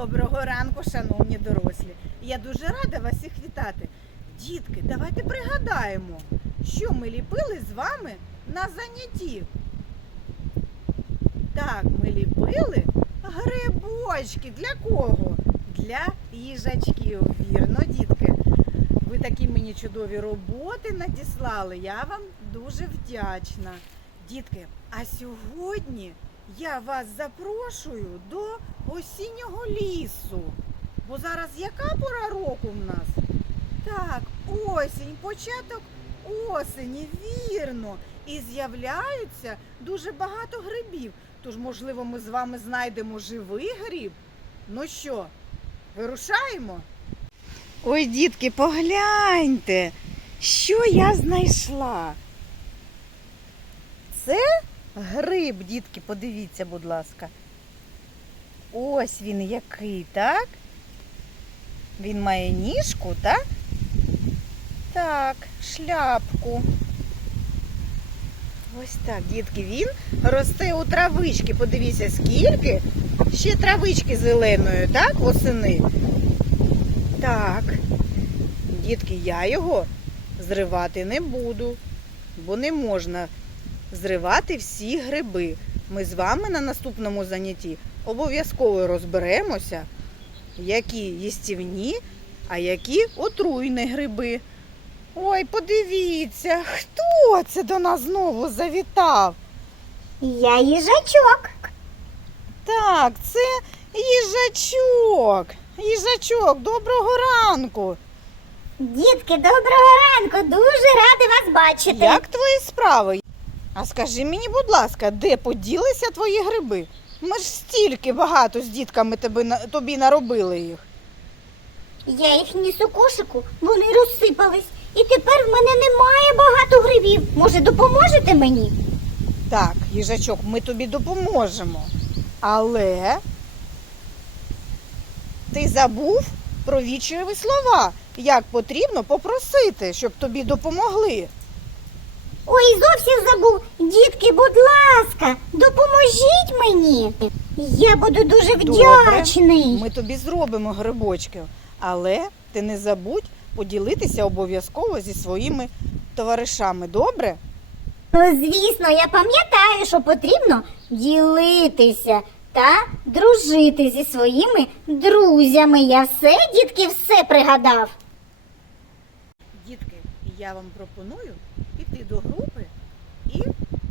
Доброго ранку, шановні дорослі. Я дуже рада вас всіх вітати. Дітки, давайте пригадаємо, що ми ліпили з вами на занятті. Так, ми ліпили грибочки. Для кого? Для їжачків. Вірно, дітки. Ви такі мені чудові роботи надіслали. Я вам дуже вдячна. Дітки, а сьогодні я вас запрошую до осіннього лісу. Бо зараз яка пора року в нас? Так, осінь, початок осені, вірно. І з'являються дуже багато грибів. Тож, можливо, ми з вами знайдемо живий гриб. Ну що, вирушаємо? Ой, дітки, погляньте, що я знайшла. Це гриб, дітки, подивіться, будь ласка. Ось він який, так? Він має ніжку, так? Так, шляпку. Ось так, дітки, він росте у травички. Подивіться, скільки. Ще травички зеленої, так, восени. Так. Дітки, я його зривати не буду, бо не можна зривати всі гриби. Ми з вами на наступному занятті обов'язково розберемося, які їстівні, а які отруйні гриби. Ой, подивіться, хто це до нас знову завітав? Я їжачок. Так, це їжачок. Їжачок, доброго ранку. Дітки, доброго ранку. Дуже рада вас бачити. Як твої справи? А скажи мені, будь ласка, де поділися твої гриби? Ми ж стільки багато з дітками тебе, тобі наробили їх. Я їх ніс у кошику, вони розсипались. І тепер в мене немає багато грибів. Може, допоможете мені? Так, їжачок, ми тобі допоможемо. Але ти забув про вічливі слова, як потрібно попросити, щоб тобі допомогли. Ой, зовсім забув. Дітки, будь ласка, допоможіть мені. Я буду дуже вдячний. Ми тобі зробимо грибочки, але ти не забудь поділитися обов'язково зі своїми товаришами. Добре? Ну, звісно, я пам'ятаю, що потрібно ділитися та дружити зі своїми друзями. Я все, дітки, все пригадав. Дітки, я вам пропоную піти до групи і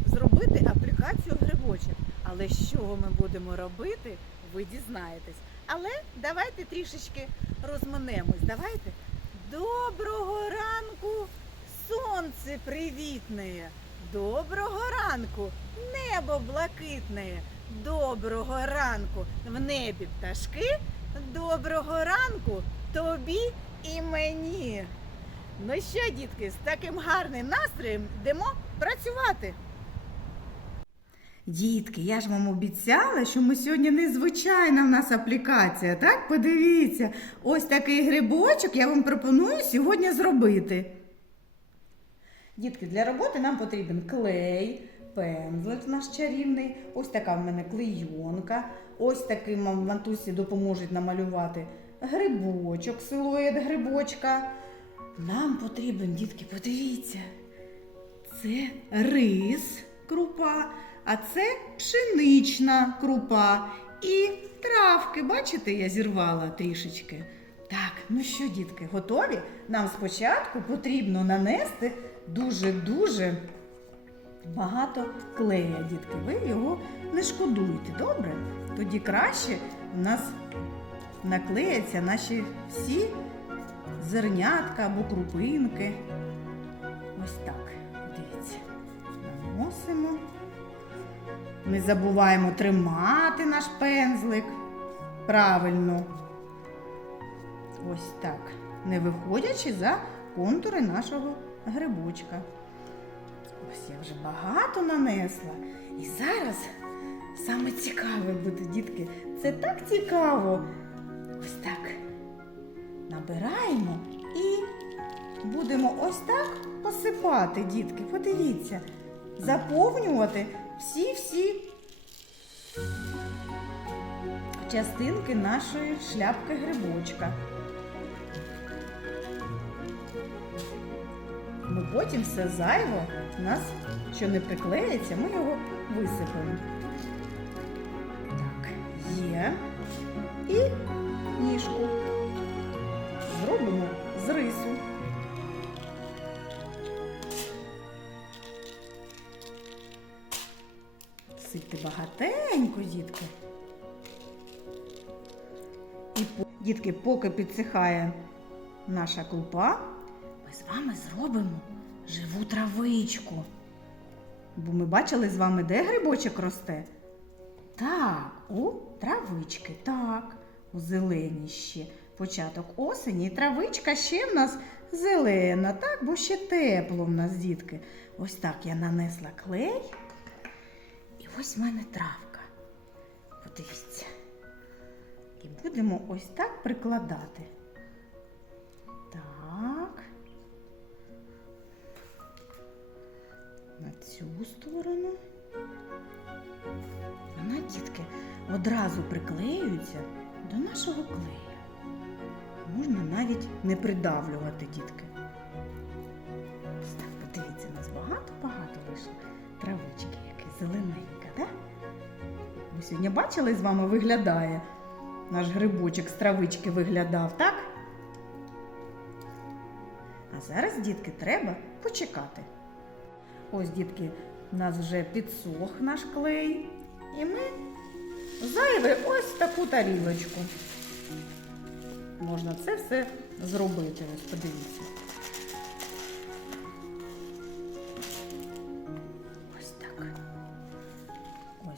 зробити аплікацію грибочок. Але з чого ми будемо робити, ви дізнаєтесь. Але давайте трішечки розминемось. Давайте. Доброго ранку, сонце привітне. Доброго ранку, небо блакитне. Доброго ранку, в небі пташки. Доброго ранку тобі і мені. Ну що, дітки, з таким гарним настроєм йдемо працювати. Дітки, я ж вам обіцяла, що ми сьогодні незвичайна в нас аплікація. Так, подивіться, ось такий грибочок я вам пропоную сьогодні зробити. Дітки, для роботи нам потрібен клей, пензлик наш чарівний, ось така в мене клейонка, ось такий вам матусі допоможуть намалювати грибочок, силует грибочка. Нам потрібен, дітки, подивіться, це рис крупа, а це пшенична крупа. І травки, бачите, я зірвала трішечки. Так, ну що, дітки, готові? Нам спочатку потрібно нанести дуже-дуже багато клея, дітки. Ви його не шкодуйте, добре? Тоді краще у нас наклеяться наші всі зернятка або крупинки. Ось так. Дивіться. Наносимо. Не забуваємо тримати наш пензлик. Правильно. Ось так. Не виходячи за контури нашого грибочка. Ось я вже багато нанесла. І зараз саме цікаве буде, дітки. Це так цікаво. Ось так набираємо і будемо ось так посипати, дітки. Подивіться, заповнювати всі-всі частинки нашої шляпки грибочка. Ми потім все зайво, у нас що не приклеїться, ми його висипемо. Сипте багатенько, дітки. І дітки, поки підсихає наша крупа, ми з вами зробимо живу травичку. Бо ми бачили з вами, де грибочок росте? Так, у травички, так, у зеленій ще. Початок осені, і травичка ще в нас зелена, так, бо ще тепло в нас, дітки. Ось так я нанесла клей. Ось в мене травка. Подивіться. І будемо ось так прикладати. Так. На цю сторону. Вона, дітки, одразу приклеюється до нашого клею. Можна навіть не придавлювати, дітки. Так, подивіться, у нас багато-багато вийшло травички, яке зелененька, так? Ми сьогодні бачили з вами виглядає. Наш грибочок з травички виглядав, так? А зараз, дітки, треба почекати. Ось, дітки, у нас вже підсох наш клей. І ми зайве ось таку тарілочку. Можна це все зробити. Ось подивіться.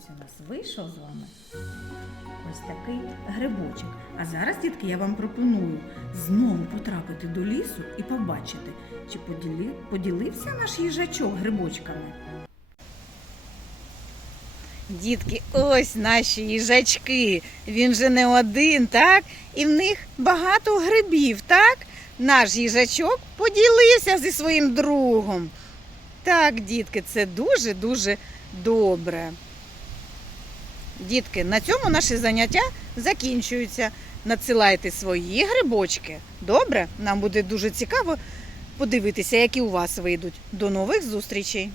Ось у нас вийшов з вами ось такий грибочок. А зараз, дітки, я вам пропоную знову потрапити до лісу і побачити, чи поділи- поділився наш їжачок грибочками. Дітки, ось наші їжачки. Він же не один, так? І в них багато грибів, так? Наш їжачок поділився зі своїм другом. Так, дітки, це дуже-дуже добре. Дітки, на цьому наші заняття закінчуються. Надсилайте свої грибочки. Добре? Нам буде дуже цікаво подивитися, які у вас вийдуть. До нових зустрічей!